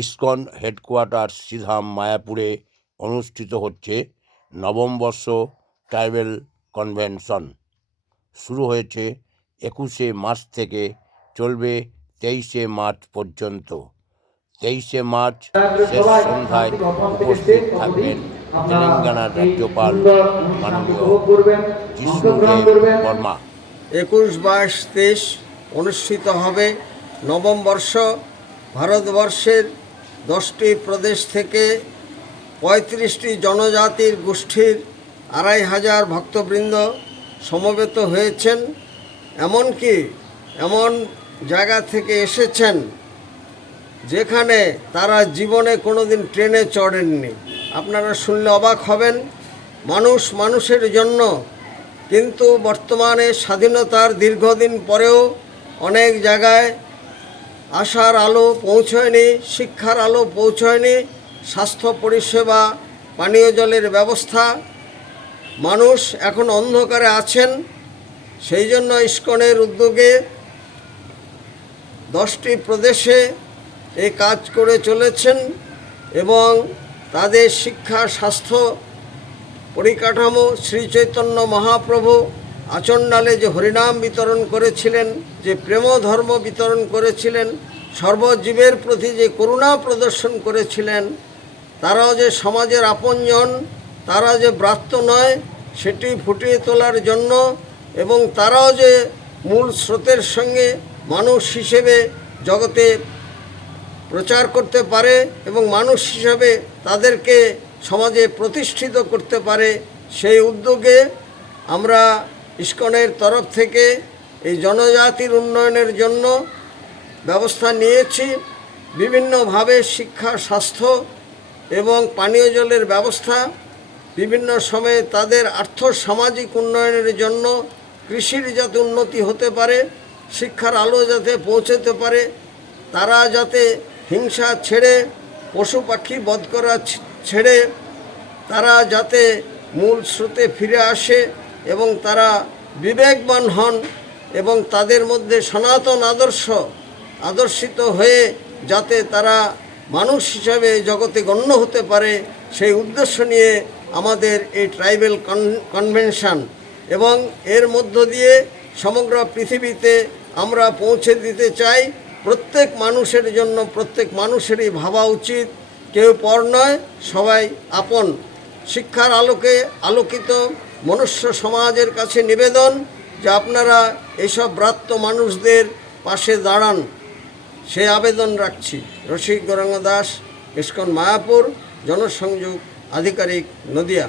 ISKCON headquarter Sridham মায়াপুরে অনুষ্ঠিত হচ্ছে নবম বর্ষ ট্রাইবেল কনভেনশন। শুরু হয়েছে একুশে মার্চ থেকে চলবে তেইশে মার্চ পর্যন্ত। তেইশে মার্চ শেষ সন্ধ্যায় উপস্থিত থাকবেন তেলেঙ্গানার রাজ্যপাল বর্মা। একুশ বাইশ তেইশ অনুষ্ঠিত হবে নবম বর্ষ ভারতবর্ষের দশটি প্রদেশ থেকে পঁয়ত্রিশটি জনজাতির গোষ্ঠীর আড়াই হাজার ভক্তবৃন্দ সমবেত হয়েছেন, এমনকি এমন জায়গা থেকে এসেছেন যেখানে তারা জীবনে কোনো দিন ট্রেনে চড়েননি। আপনারা শুনলে অবাক হবেন, মানুষ মানুষের জন্য, কিন্তু বর্তমানে স্বাধীনতার দীর্ঘদিন পরেও অনেক জায়গায় আশার আলো পৌঁছয়নি, শিক্ষার আলো পৌঁছয়নি, স্বাস্থ্য পরিষেবা, পানীয় জলের ব্যবস্থা। মানুষ এখন অন্ধকারে আছেন, সেই জন্য ইস্কনের উদ্যোগে দশটি প্রদেশে এই কাজ করে চলেছেন এবং তাদের শিক্ষা, স্বাস্থ্য পরিকাঠামো, শ্রী চৈতন্য মহাপ্রভু আচণ্ডালে যে হরিনাম বিতরণ করেছিলেন, যে প্রেম ধর্ম বিতরণ করেছিলেন, সর্বজীবের প্রতি যে করুণা প্রদর্শন করেছিলেন তারাও যে সমাজের আপনজন, তারা যে ব্রাত্য নয়, সেটি ফুটিয়ে তোলার জন্য এবং তারাও যে মূল স্রোতের সঙ্গে মানুষ হিসেবে জগতে প্রচার করতে পারে এবং মানুষ হিসাবে তাদেরকে সমাজে প্রতিষ্ঠিত করতে পারে, সেই উদ্যোগে আমরা ইস্কনের তরফ থেকে এই জনজাতির উন্নয়নের জন্য ব্যবস্থা নিয়েছি। বিভিন্নভাবে শিক্ষা, স্বাস্থ্য এবং পানীয় জলের ব্যবস্থা, বিভিন্ন সময়ে তাদের আর্থ সামাজিক উন্নয়নের জন্য কৃষির যাতে উন্নতি হতে পারে, শিক্ষার আলো যাতে পৌঁছতে পারে, তারা যাতে হিংসা ছেড়ে, পশু পাখি বধ করা ছেড়ে, তারা যাতে মূল স্রোতে ফিরে আসে এবং তারা বিবেকবান হন এবং তাদের মধ্যে সনাতন আদর্শ আদর্শিত হয়ে যাতে তারা মানুষ হিসাবে জগতে গণ্য হতে পারে, সেই উদ্দেশ্য নিয়ে আমাদের এই ট্রাইবেল কনভেনশন। এবং এর মধ্য দিয়ে সমগ্র পৃথিবীতে আমরা পৌঁছে দিতে চাই, প্রত্যেক মানুষের জন্য প্রত্যেক মানুষেরই ভাবা উচিত, কেউ পর নয়, সবাই আপন। শিক্ষার আলোকে আলোকিত মনুষ্য সমাজের কাছে নিবেদন যে আপনারা এসব ব্রাত্য মানুষদের পাশে দাঁড়ান। সে আবেদন রাখছি। রসিক গৌরাঙ্গ দাস, ইস্কন মায়াপুর, জনসংযোগ আধিকারিক নদিয়া।